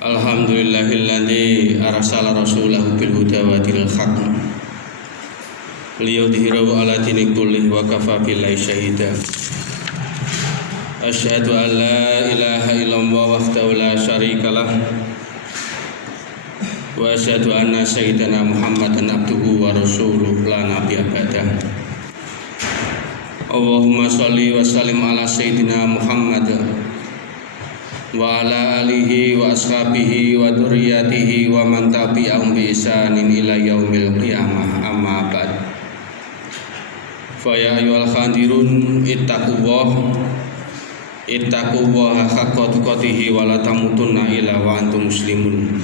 Alhamdulillahilladzi arsala rasulahu bil huda wa dinil haqq liyudhhirahu ala dini kullih wa kafa billahi syahida. Asyhadu an la ilaha illallah wahdahu la syarikalah wa asyhadu anna sayyidana Muhammadan abduhu wa rasuluhu la nabiyya ba'dah. Allahumma shalli wa sallim ala sayyidina Muhammad wa ala alihi wa ashabihi wa dzurriyyatihi wa man tabi'ahum bi ihsanin ila yaumil qiyamah, amma ba'd. Fa ya ayyuhal khadirun ittaqullaha haqqa tuqatih wa la tamutunna illa wa antum muslimun.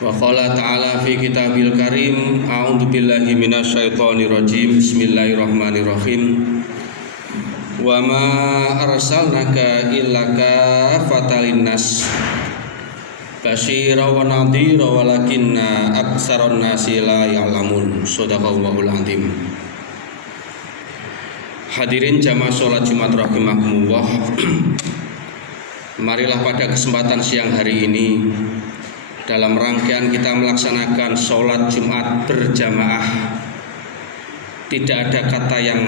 Wa qala ta'ala fi kitabil karim, a'udzu billahi minasyaitonir rajim, bismillahirrahmanirrahim. Wa ma arsalnaka illa kafatan linnas basyira wa nadhira walakinna aktsaran nasi la ya'lamun. Shadaqallahul azim. Hadirin jamaah salat Jumat rahimakumullah. Marilah pada kesempatan siang hari ini dalam rangkaian kita melaksanakan salat Jumat berjamaah, tidak ada kata yang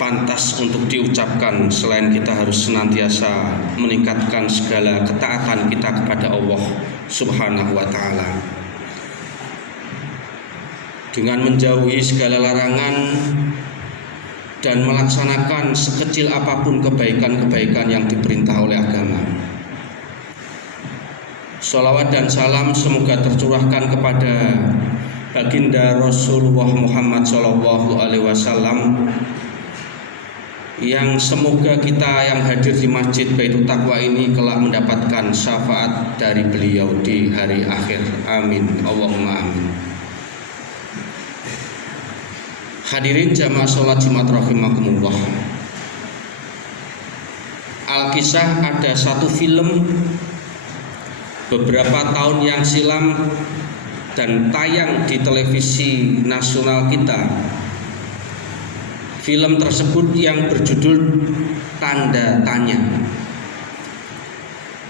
pantas untuk diucapkan selain kita harus senantiasa meningkatkan segala ketaatan kita kepada Allah Subhanahu wa ta'ala dengan menjauhi segala larangan dan melaksanakan sekecil apapun kebaikan-kebaikan yang diperintah oleh agama. Sholawat dan salam semoga tercurahkan kepada baginda Rasulullah Muhammad SAW, yang semoga kita yang hadir di Masjid Baitul Taqwa ini kelak mendapatkan syafaat dari beliau di hari akhir. Amin. Allahumma amin. Hadirin jamaah sholat Jumat rahimakumullah. Alkisah ada satu film beberapa tahun yang silam dan tayang di televisi nasional kita. Film tersebut yang berjudul Tanda Tanya.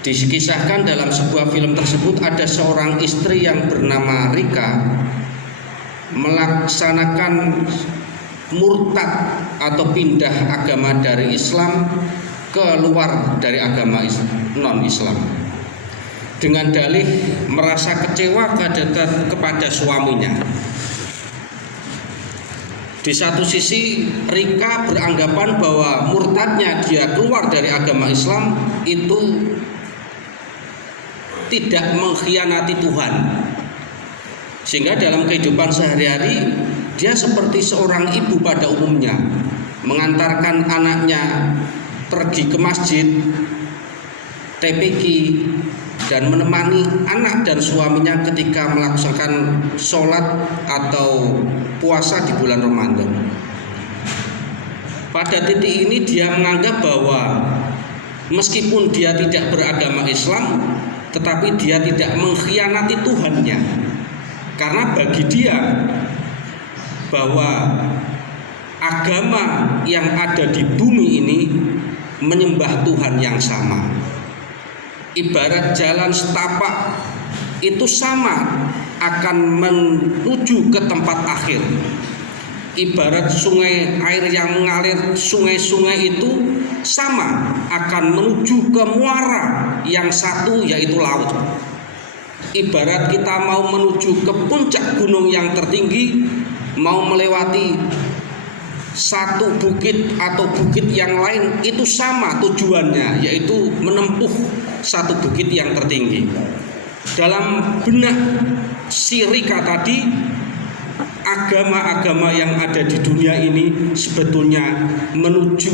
Dikisahkan dalam sebuah film tersebut ada seorang istri yang bernama Rika melaksanakan murtad atau pindah agama dari Islam keluar dari agama non-Islam dengan dalih merasa kecewa kepada suaminya. Di satu sisi Rika beranggapan bahwa murtadnya dia keluar dari agama Islam itu tidak mengkhianati Tuhan, sehingga dalam kehidupan sehari-hari dia seperti seorang ibu pada umumnya, mengantarkan anaknya pergi ke masjid, TPQ, dan menemani anak dan suaminya ketika melaksanakan sholat atau puasa di bulan Ramadan. Pada titik ini dia menganggap bahwa meskipun dia tidak beragama Islam, tetapi dia tidak mengkhianati Tuhannya, karena bagi dia bahwa agama yang ada di bumi ini menyembah Tuhan yang sama. Ibarat jalan setapak itu sama akan menuju ke tempat akhir. Ibarat sungai, air yang mengalir, sungai-sungai itu sama akan menuju ke muara yang satu, yaitu laut. Ibarat kita mau menuju ke puncak gunung yang tertinggi, mau melewati satu bukit atau bukit yang lain, itu sama tujuannya, yaitu menempuh satu bukit yang tertinggi. Dalam benak si Rika tadi, agama-agama yang ada di dunia ini sebetulnya menuju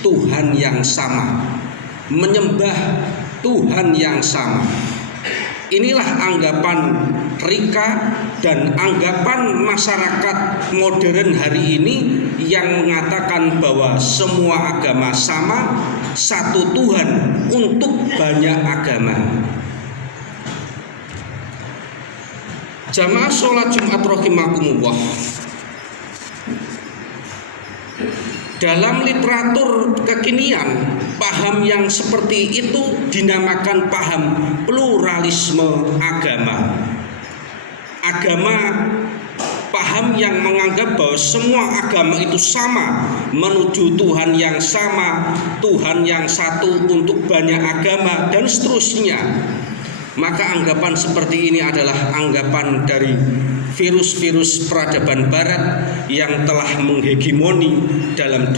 Tuhan yang sama, menyembah Tuhan yang sama. Inilah anggapan Rika dan anggapan masyarakat modern hari ini yang mengatakan bahwa semua agama sama, satu Tuhan untuk banyak agama. Jamaah sholat Jumat rahimakumullah. Dalam literatur kekinian Paham yang seperti itu dinamakan paham pluralisme agama. Agama, paham yang menganggap bahwa semua agama itu sama, menuju Tuhan yang sama, Tuhan yang satu untuk banyak agama, dan seterusnya. Maka anggapan seperti ini adalah anggapan dari virus-virus peradaban barat yang telah menghegemoni dalam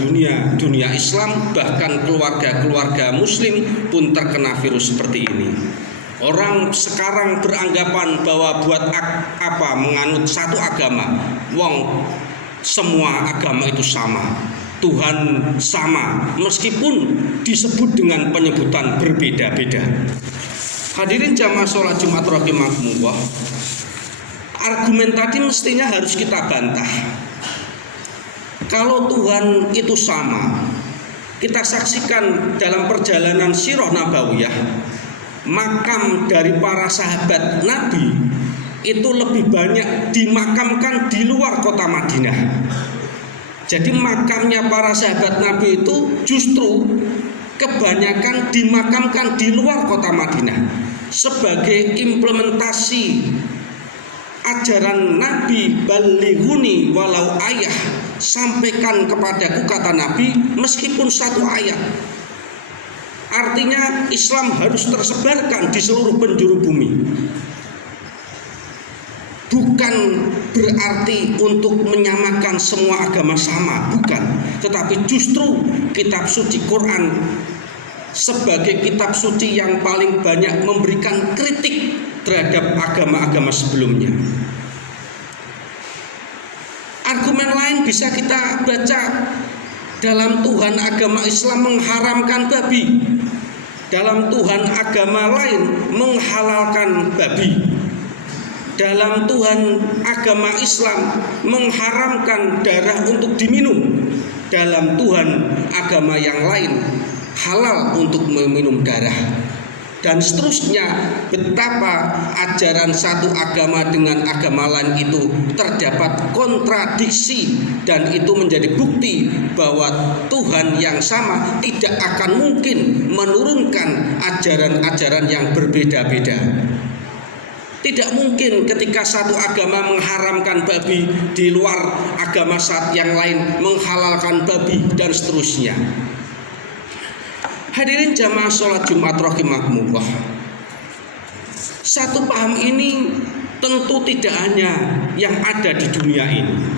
dunia Islam, bahkan keluarga-keluarga muslim pun terkena virus seperti ini. Orang sekarang beranggapan bahwa buat apa menganut satu agama, wong semua agama itu sama, Tuhan sama, meskipun disebut dengan penyebutan berbeda-beda. Hadirin jamaah sholat Jumat rahimakumullah, argumen tadi mestinya harus kita bantah. Kalau Tuhan itu sama, kita saksikan dalam perjalanan sirah nabawiyah, makam dari para sahabat Nabi itu lebih banyak dimakamkan di luar kota Madinah. Jadi makamnya para sahabat Nabi itu justru kebanyakan dimakamkan di luar kota Madinah sebagai implementasi ajaran Nabi, balighuni walau ayah, sampaikan kepadaku kata Nabi meskipun satu ayat. Artinya Islam harus tersebarkan di seluruh penjuru bumi. Bukan berarti untuk menyamakan semua agama sama, bukan. Tetapi justru kitab suci Quran sebagai kitab suci yang paling banyak memberikan kritik terhadap agama-agama sebelumnya. Argumen lain bisa kita baca dalam Tuhan agama Islam mengharamkan babi, dalam Tuhan agama lain menghalalkan babi, dalam Tuhan agama Islam mengharamkan darah untuk diminum, dalam Tuhan agama yang lain halal untuk meminum darah, dan seterusnya. Betapa ajaran satu agama dengan agama lain itu terdapat kontradiksi, dan itu menjadi bukti bahwa Tuhan yang sama tidak akan mungkin menurunkan ajaran-ajaran yang berbeda-beda. Tidak mungkin ketika satu agama mengharamkan babi, di luar agama yang lain menghalalkan babi, dan seterusnya. Hadirin jamaah sholat Jumat rahimakumullah, satu paham ini tentu tidak hanya yang ada di dunia ini.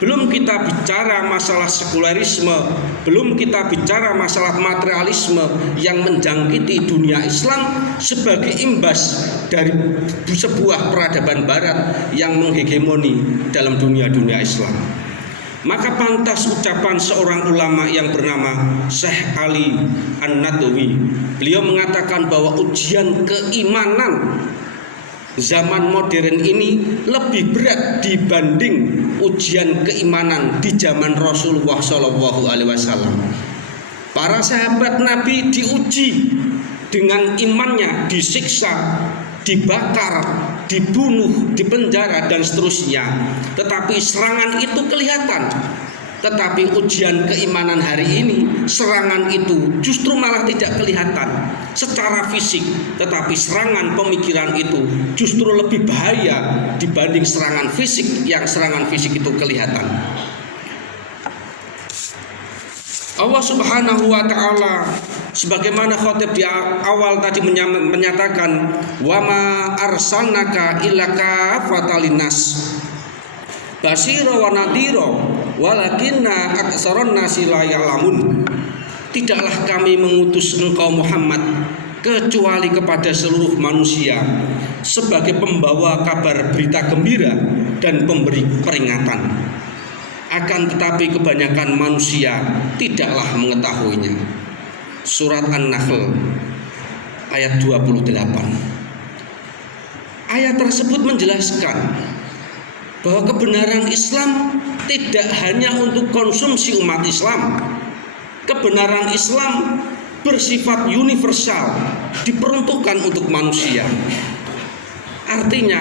Belum kita bicara masalah sekularisme, belum kita bicara masalah materialisme yang menjangkiti dunia Islam sebagai imbas dari sebuah peradaban barat yang menghegemoni dalam dunia Islam. Maka pantas ucapan seorang ulama yang bernama Syekh Ali An-Nadawi. Beliau mengatakan bahwa ujian keimanan zaman modern ini lebih berat dibanding ujian keimanan di zaman Rasulullah SAW. Para sahabat Nabi diuji dengan imannya, disiksa, dibakar, dibunuh, dipenjara, dan seterusnya. Tetapi serangan itu kelihatan. Tetapi ujian keimanan hari ini, serangan itu justru malah tidak kelihatan secara fisik. Tetapi serangan pemikiran itu justru lebih bahaya dibanding serangan fisik, yang serangan fisik itu kelihatan. Allah Subhanahu wa ta'ala sebagaimana khotib di awal tadi menyatakan, wa ma arsalnaka illa kafatan linnas basyira wa nadhira walakinna aktsaran nasi la ya'lamun. Tidaklah kami mengutus engkau Muhammad kecuali kepada seluruh manusia sebagai pembawa kabar berita gembira dan pemberi peringatan. Akan tetapi kebanyakan manusia tidaklah mengetahuinya. Surat An-Nahl ayat 28. Ayat tersebut menjelaskan bahwa kebenaran Islam tidak hanya untuk konsumsi umat Islam. Kebenaran Islam bersifat universal, diperuntukkan untuk manusia. Artinya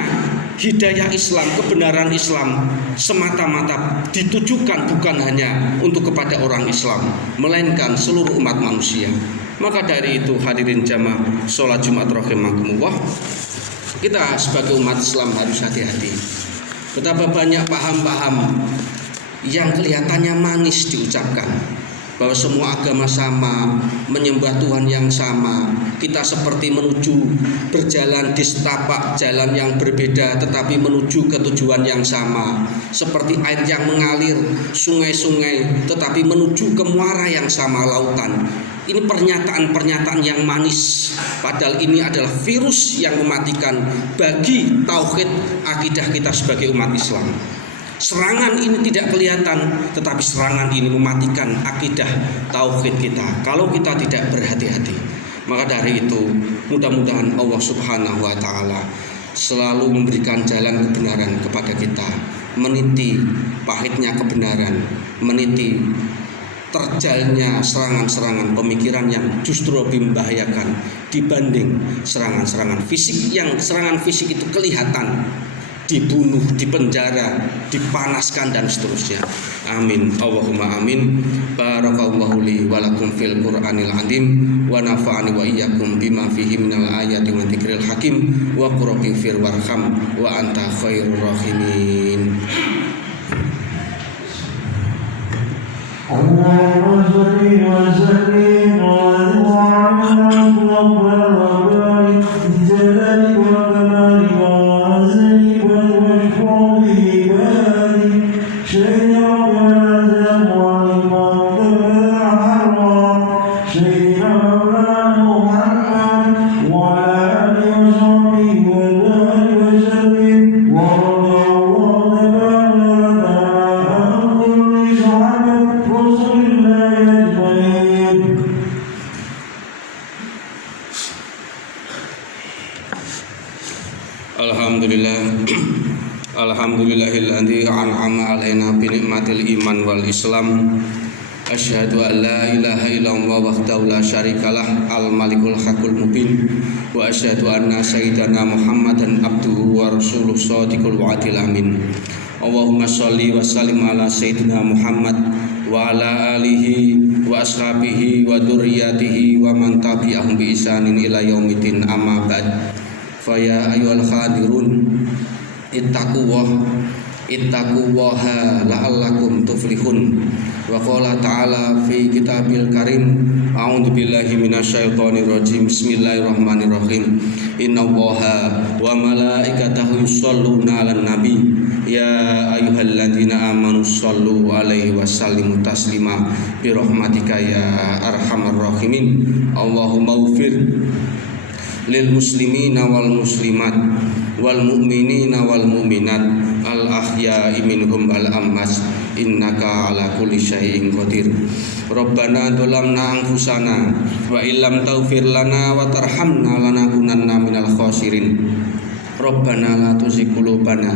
hidayah Islam, kebenaran Islam semata-mata ditujukan bukan hanya untuk kepada orang Islam, melainkan seluruh umat manusia. Maka dari itu hadirin jamaah sholat Jumat rahimakumullah, kita sebagai umat Islam harus hati-hati. Betapa banyak paham-paham yang kelihatannya manis diucapkan, bahwa semua agama sama, menyembah Tuhan yang sama. Kita seperti menuju berjalan di setapak jalan yang berbeda, tetapi menuju ke tujuan yang sama. Seperti air yang mengalir, sungai-sungai, tetapi menuju ke muara yang sama, lautan. Ini pernyataan-pernyataan yang manis, padahal ini adalah virus yang mematikan bagi tauhid akidah kita sebagai umat Islam. Serangan ini tidak kelihatan, tetapi serangan ini mematikan akidah tauhid kita kalau kita tidak berhati-hati. Maka dari itu, mudah-mudahan Allah Subhanahu wa taala selalu memberikan jalan kebenaran kepada kita, meniti pahitnya kebenaran, meniti terjalnya serangan-serangan pemikiran yang justru lebih membahayakan dibanding serangan-serangan fisik, yang serangan fisik itu kelihatan, dibunuh, dipenjara, dipanaskan dan seterusnya. Amin. Allahumma amin. Barakallahu li wa lakum fil Qur'anil azim wa nafa'ani wa iyyakum bima fihi minal ayati wa dzikril hakim wa qurbi fir warham wa anta khairur rahimin. Allahumma shalli wa sallim Alhamdulillahilladzi an'ama alaina bi ni'matil iman wal islam. Asyhadu an la ilaha illallah wahdahu la syarikalah al malikul haqqul mubin wa asyhadu anna sayyidana Muhammadan abduhu wa rasuluh shadiqul wa'dil amin. Allahumma shalli wa sallim ala sayyidina Muhammad wa ala alihi wa ashabihi wa dzurriyyatihi wa man tabi'ahum bi ihsanin ila yaumiddin, amma ba'd. Fa ya ayyuhal hadirun ittaqullaha la'allakum tuflihun. Wa qala ta'ala fi kitabil karim, a'udzu billahi minasyaitonir rajim, bismillahirrahmanirrahim. Innallaha wa malaikatahu yusholluna 'alan nabi ya ayyuhalladzina amanu shollu 'alaihi wa sallimu taslima bi rahmatika ya arhamar rahimin. Allahumma ighfir lil muslimina wal muslimat wal mu'minina wal mu'minat al ahya'i minhum al amwas innaka ala kulli syai'in qadir. Rabbana dzalamna anfusana wa illam taghfir lana wa tarhamna lanakunanna minal khasirin. Rabbana la tuzigh qulubana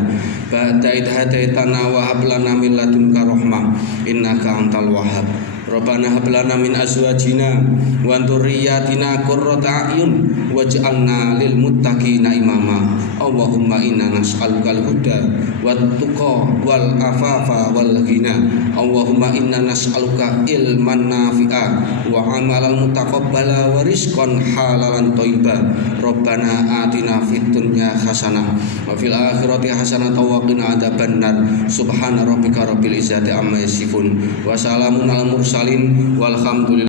ba'da idh hadaitana wa hab lana min ladunka rahmah innaka antal wahhab. Rabbana hab lana min azwajina wa dzurriyyatina qurrata a'yun waj'alna lil muttaqina imama. Allahumma inna nas'alukal huda wat tuqa wal afafa wal ghina. Allahumma inna nas'aluka ilman nafi'a wa amalan mutaqabbala wa rizqan halalan thayyiban. Rabbana atina fid dunya hasanah wa fil akhirati hasanah wa qina adzabannar. Subhana rabbika rabbil izzati amma yasifun wa salamun alal mursalin walhamdulillah.